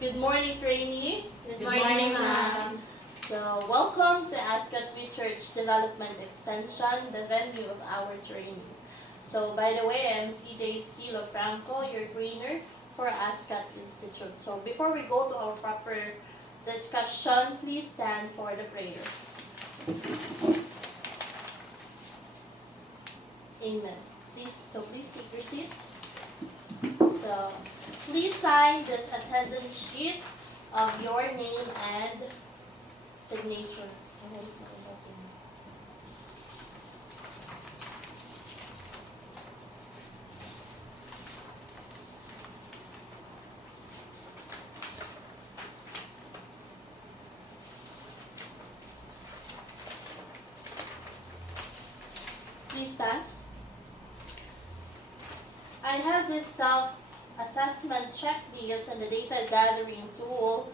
Good morning, trainee. Good morning, ma'am. So, welcome to ASCOT Research Development Extension, the venue of our training. So, by the way, I'm CJ Silo Franco, your trainer for ASCOT Institute. So, before we go to our proper discussion, please stand for the prayer. Amen. Please take your seat. So, please sign this attendance sheet of your name and signature. Please pass. I have this self-assessment checklist and the data gathering tool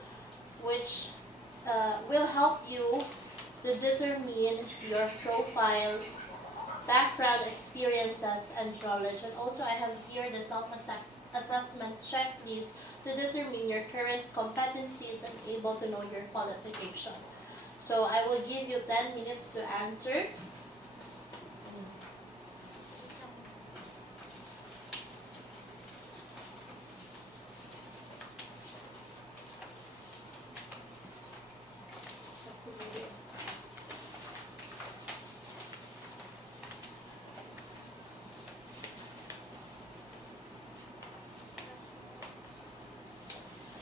which will help you to determine your profile, background experiences, and knowledge. And also I have here the self-assessment checklist to determine your current competencies and able to know your qualification. So I will give you 10 minutes to answer.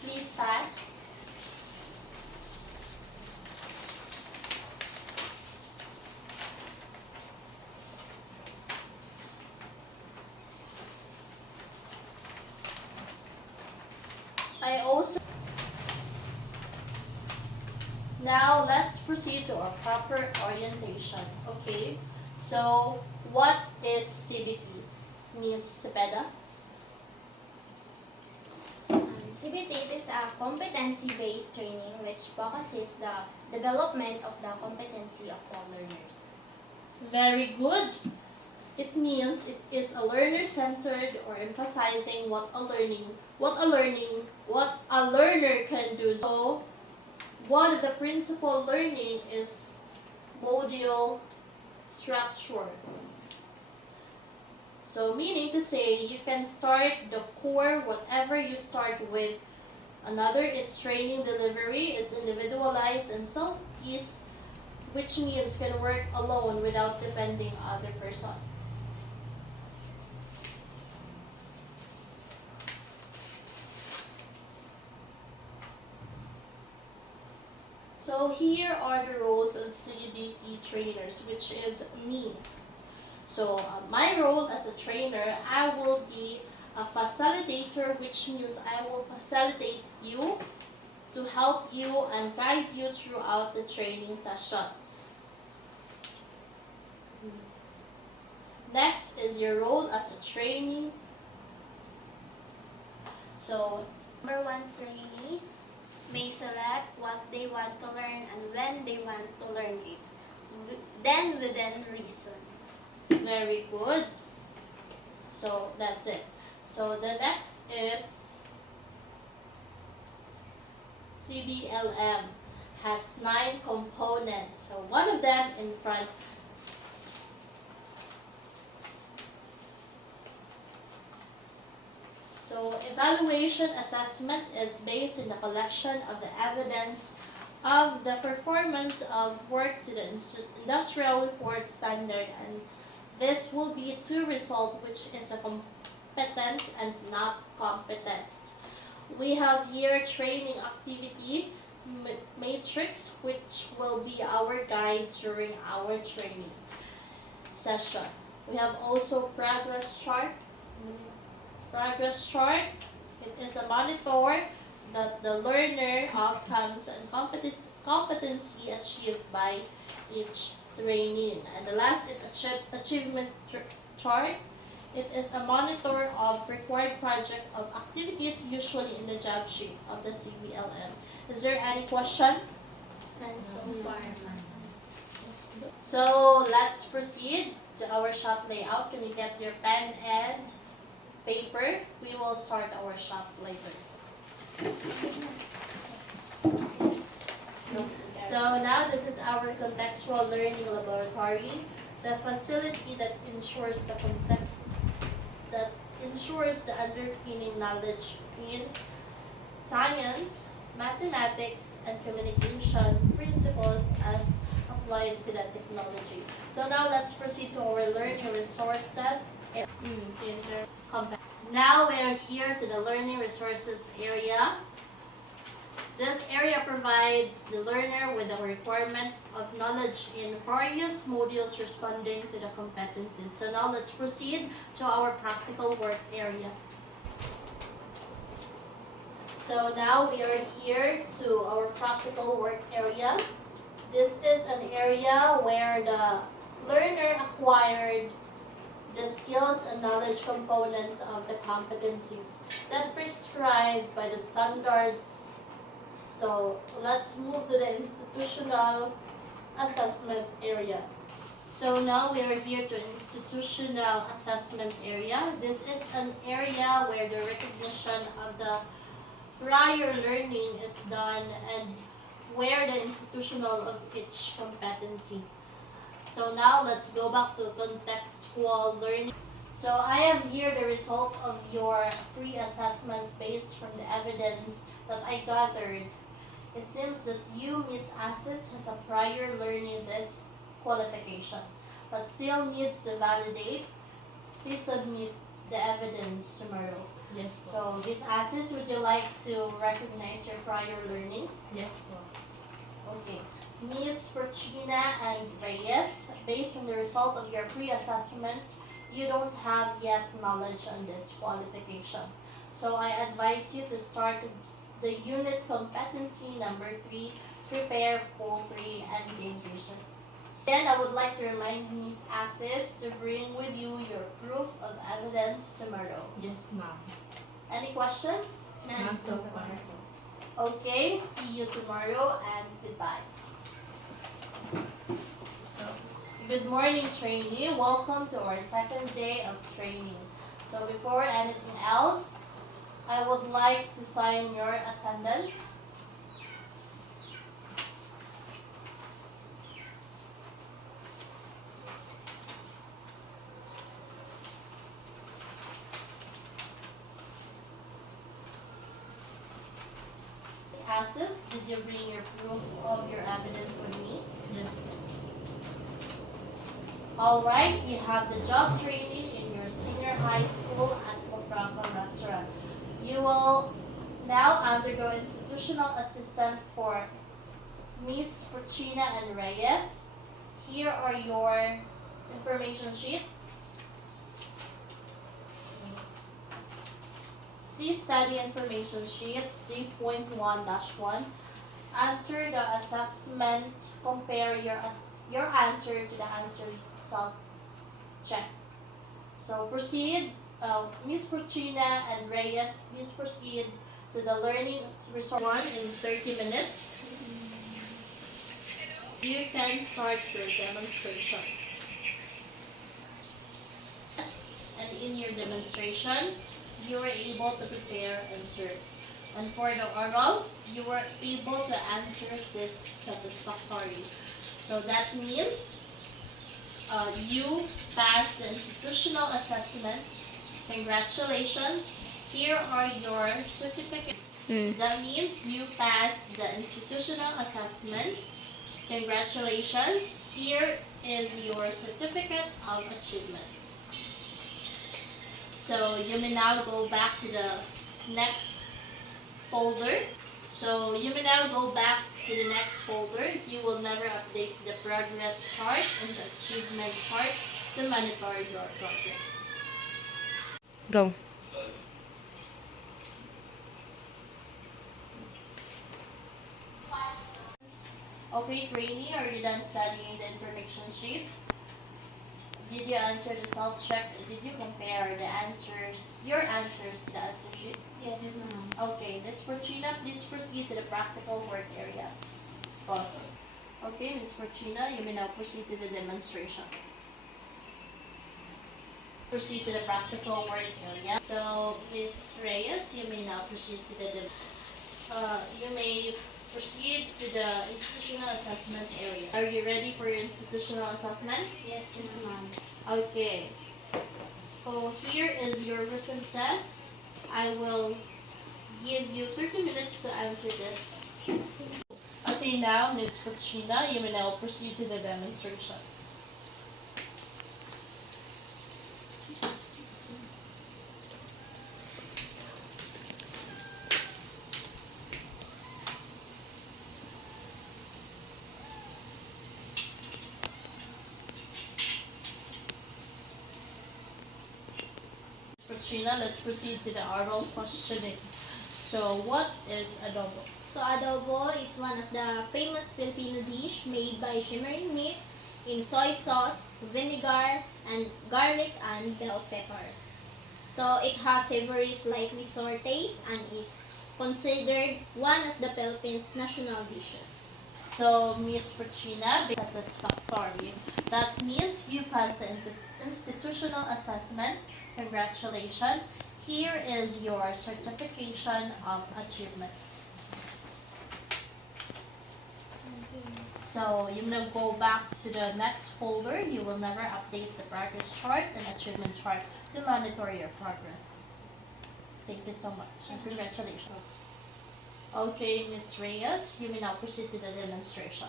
Please pass. I also Now let's proceed to our proper orientation. Okay. So what is CBT? Miss Cepeda? CBT is a competency-based training which focuses the development of the competency of the learners. Very good. It means it is a learner-centered or emphasizing what a learner can do. So one of the principal learning is module structure. So meaning to say you can start the core whatever you start with. Another is training delivery is individualized and self-paced, which means can work alone without depending on other person. So here are the roles of CBT trainers, which is me. So my role as a trainer, I will be a facilitator, which means I will facilitate you to help you and guide you throughout the training session. Next is your role as a trainee. So Number 1, trainees may select what they want to learn and when they want to learn it, then within reason. very good. So that's it. So the next is CBLM has 9 components. So one of them in front. So evaluation assessment is based in the collection of the evidence of the performance of work to the industrial report standard, and this will be to result which is a competent and not competent. We have here training activity matrix, which will be our guide during our training session. We have also progress chart. Progress chart, it is a monitor that the learner outcomes and competency achieved by each trainee. And the last is achievement chart. It is a monitor of required project of activities usually in the job sheet of the CBLM. Is there any question? And so far, So let's proceed to our shop layout. Can you get your pen and paper? We will start our shop later. So now this is our contextual learning laboratory, the facility that ensures the context, that ensures the underpinning knowledge in science, mathematics, and communication principles as applied to that technology. So now let's proceed to our learning resources. Now we are here to the learning resources area. This area provides the learner with the requirement of knowledge in various modules responding to the competencies. So now let's proceed to our practical work area. So now we are here to our practical work area. This is an area where the learner acquired the skills and knowledge components of the competencies that prescribed by the standards. So let's move to the institutional assessment area. So now we are here to institutional assessment area. This is an area where the recognition of the prior learning is done and where the institutional of each competency. So now let's go back to contextual learning. So I have here the result of your pre-assessment based from the evidence that I gathered. It seems that you, Miss Assis, has a prior learning this qualification, but still needs to validate. Please submit the evidence tomorrow. Yes po. So, Miss Assis, would you like to recognize your prior learning? Yes po. Okay. Miss Fortuna and Reyes, based on the result of your pre-assessment, you don't have yet knowledge on this qualification. So I advise you to start the unit competency number 3, prepare poultry and game dishes. Then I would like to remind Miss Assis to bring with you your proof of evidence tomorrow. Yes, ma'am. Any questions? Not so far. Okay, see you tomorrow and goodbye. Good morning, trainee. Welcome to our second day of training. So before anything else, I would like to sign your attendance. Assis, did you bring your proof of your evidence with me? Yes. Alright, you have the job training in your senior high school at Franco Restaurant. You will now undergo institutional assistant for Miss Fortuna and Reyes. Here are your information sheet. Please study information sheet 3.1-1. Answer the assessment. Compare your answer to the answer self-check. So proceed. Miss Fortuna and Reyes, please proceed to the learning resource 1 in 30 minutes. You can start your demonstration. And in your demonstration, you were able to prepare answer. And for the oral, you were able to answer this satisfactorily. So that means you passed the institutional assessment. Congratulations. Here are your certificates. That means you passed the institutional assessment. Congratulations. Here is your certificate of achievements. So you may now go back to the next folder. So you may now go back to the next folder. You will never update the progress chart and the achievement chart to monitor your progress. Go. Okay, trainee, are you done studying the information sheet? Did you answer the self-check? Did you compare the answers, your answers to the answer sheet? Yes, Okay, Ms. Fortuna, please proceed to the practical work area. Pause. Okay, Ms. Fortuna, you may now proceed to the demonstration. Proceed to the practical work area. So, Ms. Reyes, you may now proceed to the You may proceed to the institutional assessment area. Are you ready for your institutional assessment? Yes, ma'am. Okay. So here is your written test. I will give you 30 minutes to answer this. Okay, now Ms. Katrina, you may now proceed to the demonstration. Katrina, let's proceed to the oral questioning. So, what is adobo? So adobo is one of the famous Filipino dish made by shimmering meat in soy sauce, vinegar, and garlic and bell pepper. So it has savory, slightly sour taste and is considered one of the Philippines' national dishes. So, Miss Katrina, satisfactory. That means you passed the institutional assessment. Congratulations. Here is your certification of achievements. So you will go back to the next folder. You will never update the progress chart and achievement chart to monitor your progress. Thank you so much and congratulations. Okay, Ms. Reyes, you may now proceed to the demonstration.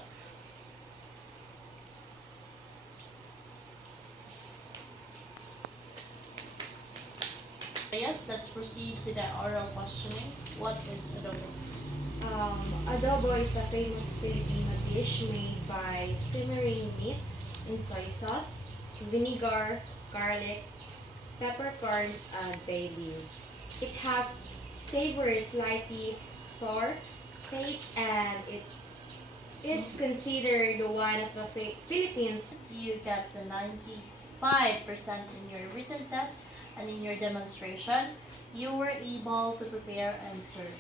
Reyes, let's proceed to the oral questioning. What is adobo? Adobo is a famous Filipino dish made by simmering meat in soy sauce, vinegar, garlic, peppercorns, and bay leaf. It has savory, slightly sour taste, and is considered one of the Philippines. You got the 95% in your written test and in your demonstration. You were able to prepare and serve.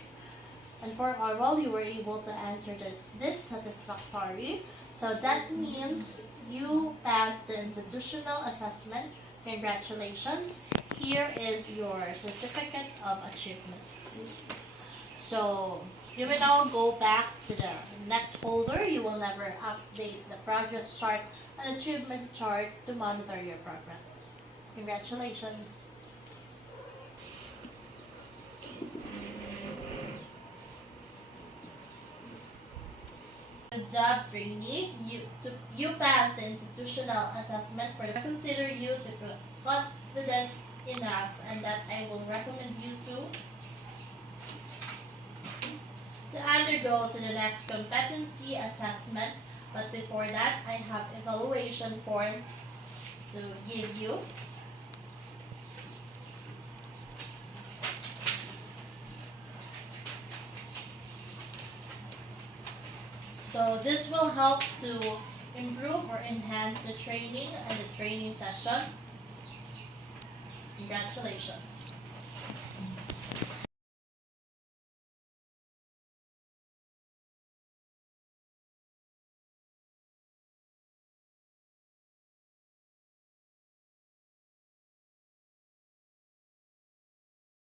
And for oral, you were able to answer this satisfactory. So that means you passed the institutional assessment. Congratulations. Here is your certificate of achievements. So you will now go back to the next folder. You will never update the progress chart and achievement chart to monitor your progress. Congratulations. Good job, trainee. You passed the institutional assessment. For the consider you to be confident enough, and that I will recommend you to undergo to the next competency assessment. But before that, I have evaluation form to give you. So this will help to improve or enhance the training and the training session. Congratulations.